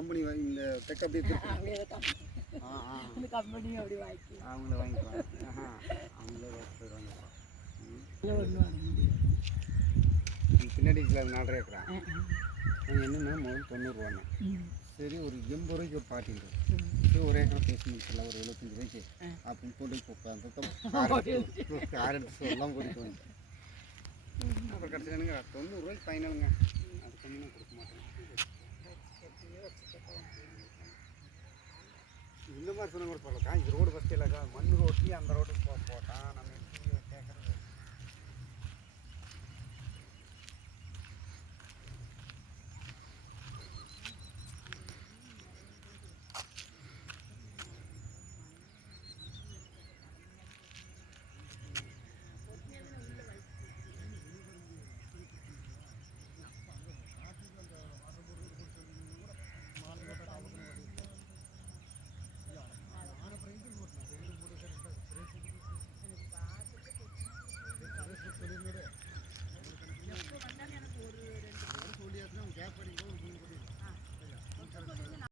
Company இந்த தெக்க அப்படியே இந்த கம்பெனி அப்படி வாங்கி அவங்கள வாங்கிக்குவாங்க. அவங்களே வாங்கிக்குவாங்க. பின்னாடி அது 4.5 ஏக்கரா. என்னென்னா முதல் 90 சரி ஒரு 80 ரூபாய்க்கு ஒரு பாட்டி சரி ஒரு ஏக்கரை பேசி முடிச்சிடலாம் ஒரு 75 ரூபாய்க்கு அப்படின்னு போட்டு கார் எடுத்து எல்லாம் கூட்டிட்டு வந்து அப்புறம் கிடச்சிடுங்க 90 ரூபாய்க்கு ஃபைனலுங்க. அது கம்மி கொடுக்க மாட்டேங்க. இந்த மாதிரி சொன்ன கூட சொல்லக்கா இது ரோடு ஃபஸ்ட்டு இல்லைக்கா மண் ரோட்லேயும் அந்த ரோட்டுக்கு போட்டான் நம்ம